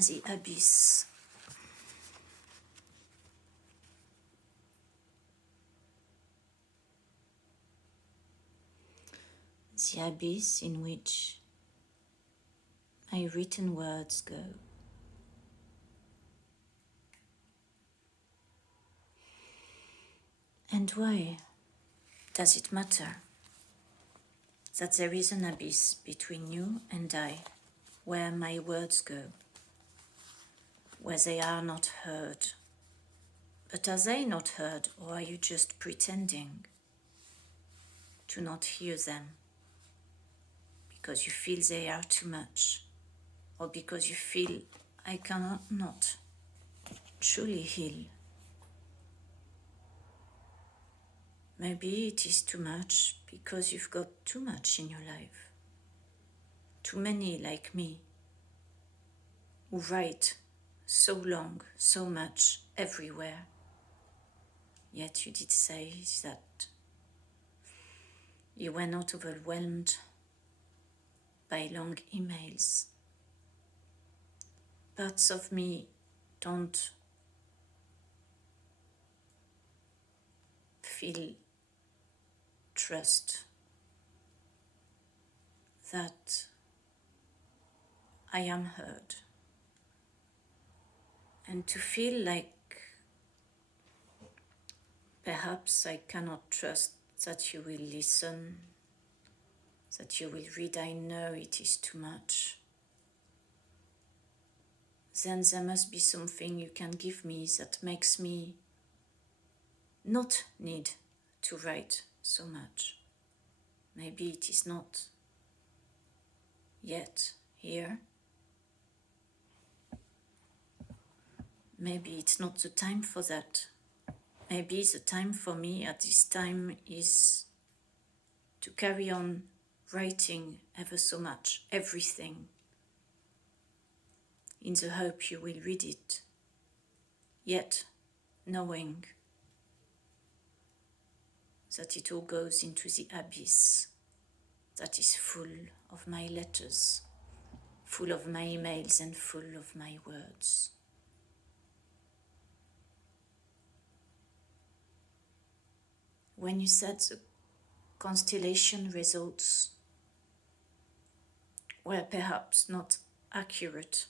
the abyss. The abyss in which my written words go. And why does it matter that there is an abyss between you and I, where my words go, where they are not heard? But are they not heard, or are you just pretending to not hear them because you feel they are too much, or because you feel I cannot not truly heal? Maybe it is too much because you've got too much in your life. Too many like me who write so long, so much, everywhere. Yet you did say that you were not overwhelmed by long emails. Parts of me don't feel trust that I am heard, and to feel like perhaps I cannot trust that you will listen, that you will read. I know it is too much. Then there must be something you can give me that makes me not need to write so much. Maybe it is not yet here. Maybe it's not the time for that. Maybe the time for me at this time is to carry on writing ever so much, everything, in the hope you will read it, yet knowing that it all goes into the abyss that is full of my letters, full of my emails, and full of my words. When you said the constellation results were perhaps not accurate,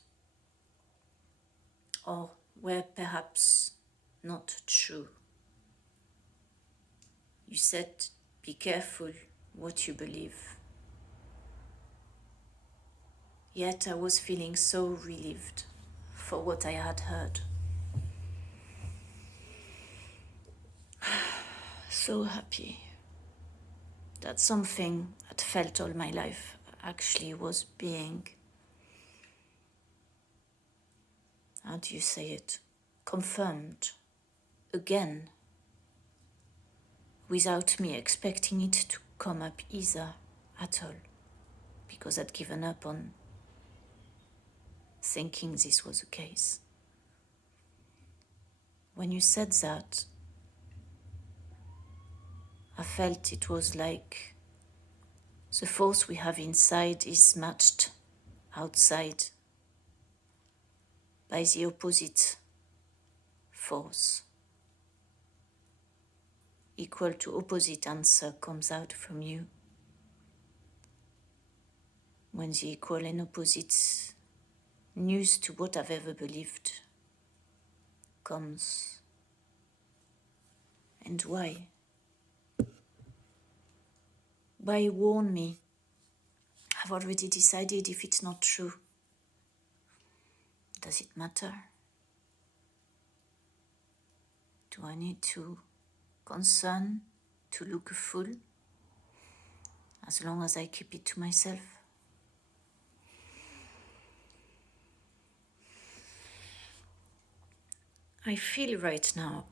or were perhaps not true, you said, be careful what you believe. Yet I was feeling so relieved for what I had heard. So happy that something I'd felt all my life actually was being, how do you say it, confirmed again, without me expecting it to come up either at all, because I'd given up on thinking this was the case. When you said that, I felt it was like the force we have inside is matched outside by the opposite force. Equal to opposite answer comes out from you. When the equal and opposite news to what I've ever believed comes. And why? Why warn me? I've already decided if it's not true. Does it matter? Do I need to concern to look a fool as long as I keep it to myself? I feel right now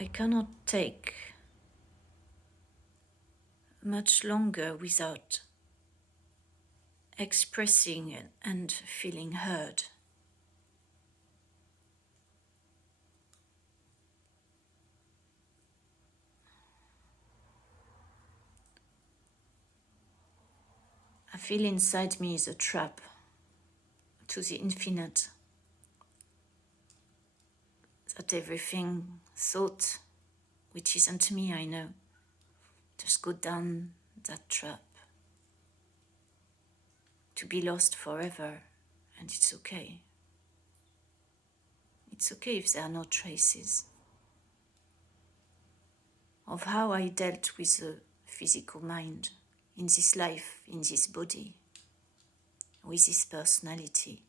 I cannot take much longer without expressing and feeling heard. I feel inside me is a trap to the infinite, that everything thought, which isn't me, I know, just go down that trap, to be lost forever, and it's okay. It's okay if there are no traces of how I dealt with the physical mind in this life, in this body, with this personality.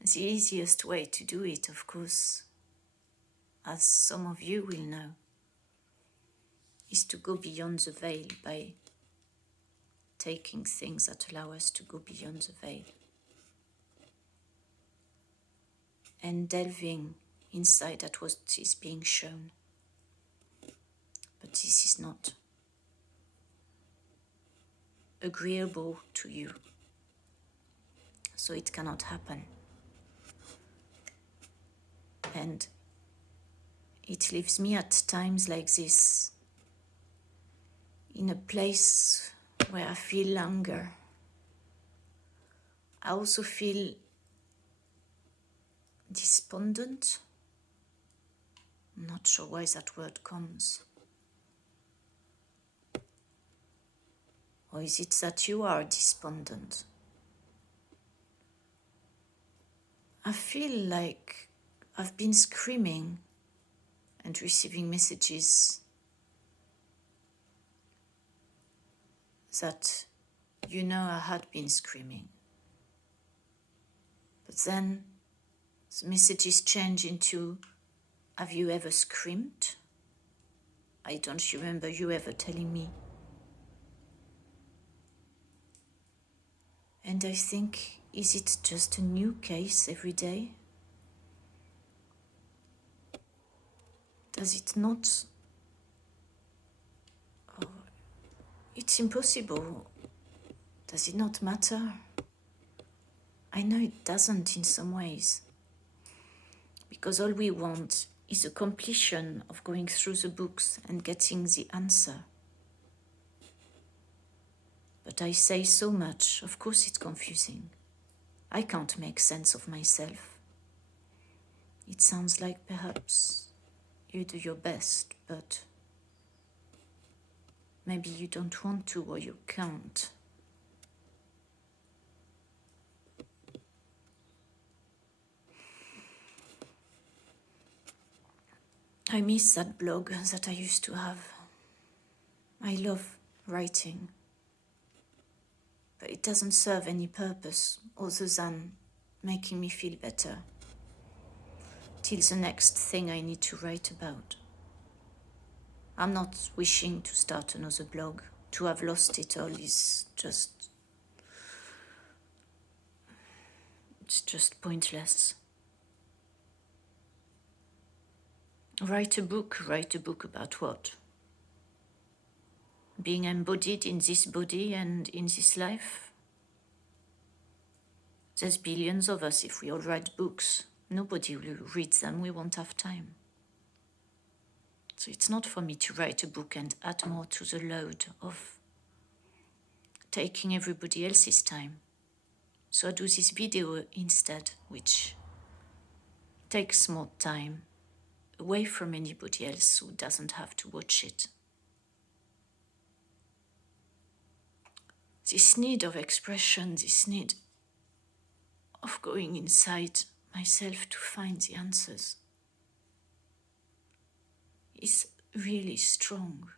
The easiest way to do it, of course, as some of you will know, is to go beyond the veil by taking things that allow us to go beyond the veil and delving inside at what is being shown. But this is not agreeable to you, so it cannot happen. And it leaves me at times like this, in a place where I feel hunger. I also feel despondent. I'm not sure why that word comes. Or is it that you are despondent? I feel like I've been screaming and receiving messages that I had been screaming. But then the messages change into, have you ever screamed? I don't remember you ever telling me. And I think, is it just a new case every day? Does it not? Oh, it's impossible. Does it not matter? I know it doesn't in some ways. Because all we want is the completion of going through the books and getting the answer. But I say so much, of course it's confusing. I can't make sense of myself. It sounds like perhaps you do your best, but maybe you don't want to or you can't. I miss that blog that I used to have. I love writing, but it doesn't serve any purpose other than making me feel better till the next thing I need to write about. I'm not wishing to start another blog. To have lost it all is it's just pointless. Write a book about what? Being embodied in this body and in this life? There's billions of us. If we all write books, nobody will read them, we won't have time. So it's not for me to write a book and add more to the load of taking everybody else's time. So I do this video instead, which takes more time away from anybody else who doesn't have to watch it. This need of expression, this need of going inside myself to find the answers is really strong.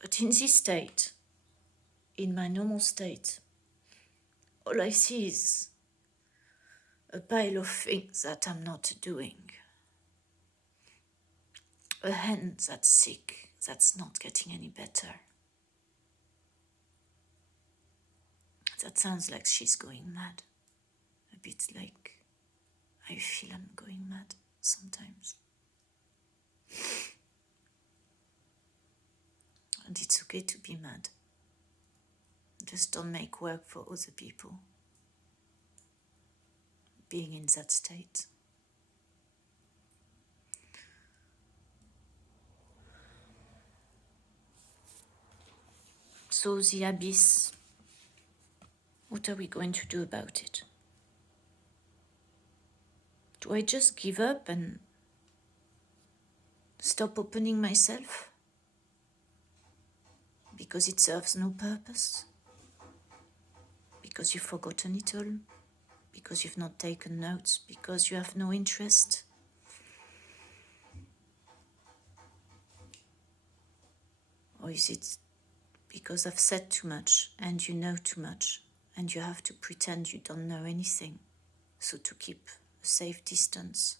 But in this state, in my normal state, all I see is a pile of things that I'm not doing. A hand that's sick, that's not getting any better. That sounds like she's going mad. A bit like I feel I'm going mad sometimes. And it's okay to be mad. Just don't make work for other people being in that state. So the abyss, what are we going to do about it? Do I just give up and stop opening myself because it serves no purpose? Because you've forgotten it all? Because you've not taken notes? Because you have no interest? Or is it because I've said too much and you know too much and you have to pretend you don't know anything, so to keep a safe distance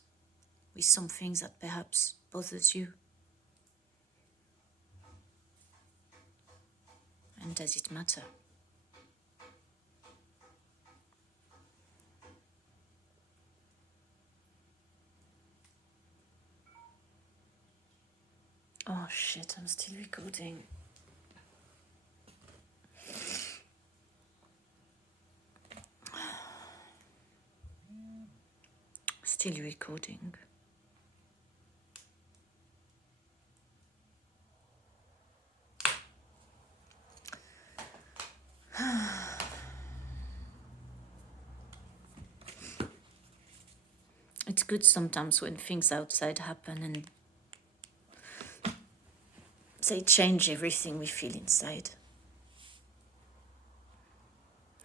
with some things that perhaps bothers you? And does it matter? Oh shit, I'm still recording. Still recording. It's good sometimes when things outside happen and they change everything we feel inside.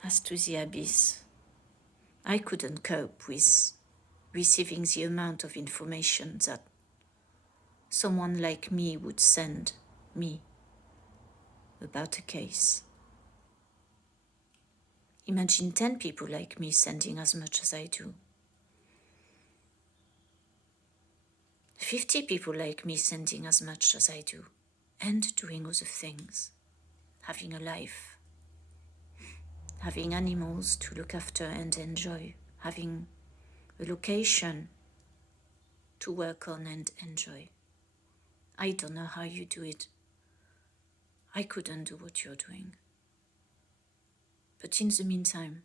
As to the abyss, I couldn't cope with receiving the amount of information that someone like me would send me about a case. Imagine 10 people like me sending as much as I do. 50 people like me sending as much as I do, and doing other things, having a life, having animals to look after and enjoy, having a location to work on and enjoy. I don't know how you do it. I couldn't do what you're doing. But in the meantime,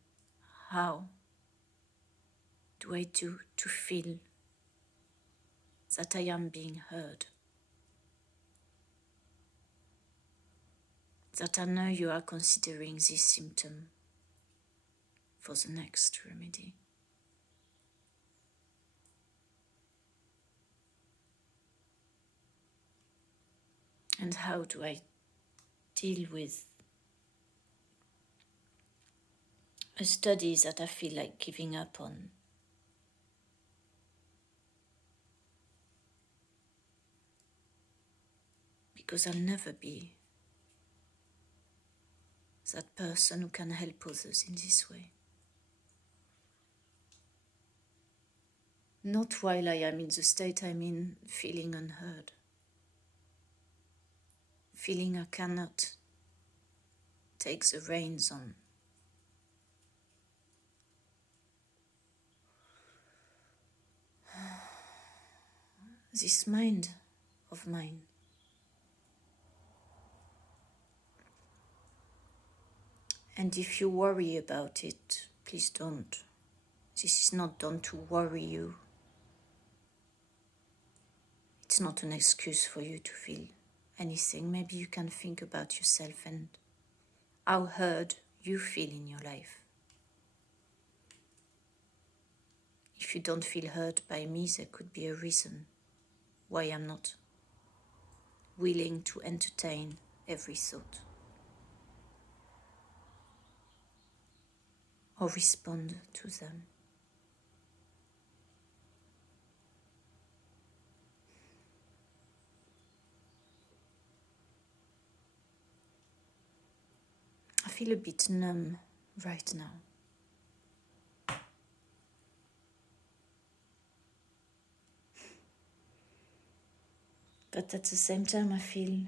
how do I do to feel that I am being heard? That I know you are considering this symptom for the next remedy. And how do I deal with a study that I feel like giving up on? Because I'll never be that person who can help others in this way. Not while I am in the state I'm in, feeling unheard. Feeling I cannot take the reins on this mind of mine. And if you worry about it, please don't. This is not done to worry you. It's not an excuse for you to feel anything. Maybe you can think about yourself and how heard you feel in your life. If you don't feel heard by me, there could be a reason why I'm not willing to entertain every thought or respond to them. I feel a bit numb right now. But at the same time, I feel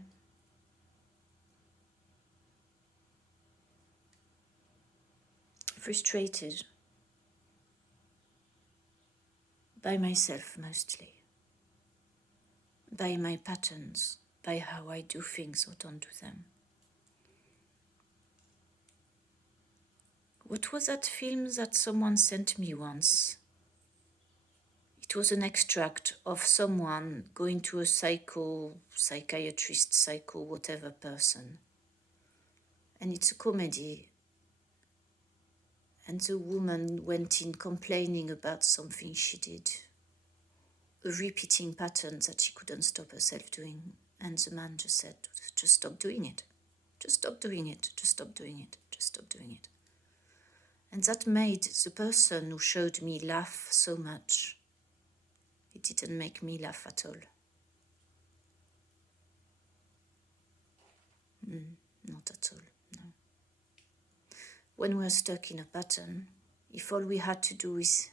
frustrated by myself mostly, by my patterns, by how I do things or don't do them. What was that film that someone sent me once? It was an extract of someone going to a psychiatrist, whatever person. And it's a comedy. And the woman went in complaining about something she did, a repeating pattern that she couldn't stop herself doing. And the man just said, just stop doing it. Just stop doing it. Just stop doing it. Just stop doing it. And that made the person who showed me laugh so much. It didn't make me laugh at all. Not at all, no. When we're stuck in a pattern, if all we had to do is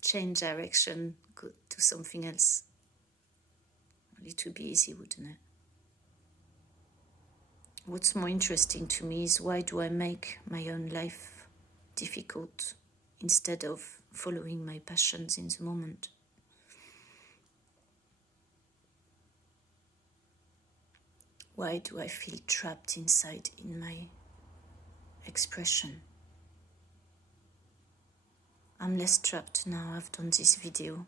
change direction, go to something else, well, it would be easy, wouldn't it? What's more interesting to me is why do I make my own life difficult instead of following my passions in the moment? Why do I feel trapped inside in my expression? I'm less trapped now I've done this video.